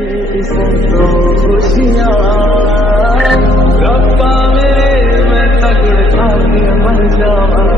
इसे तो खुशियाँ रब्बा मेरे मैं तगड़ खा के मर जावा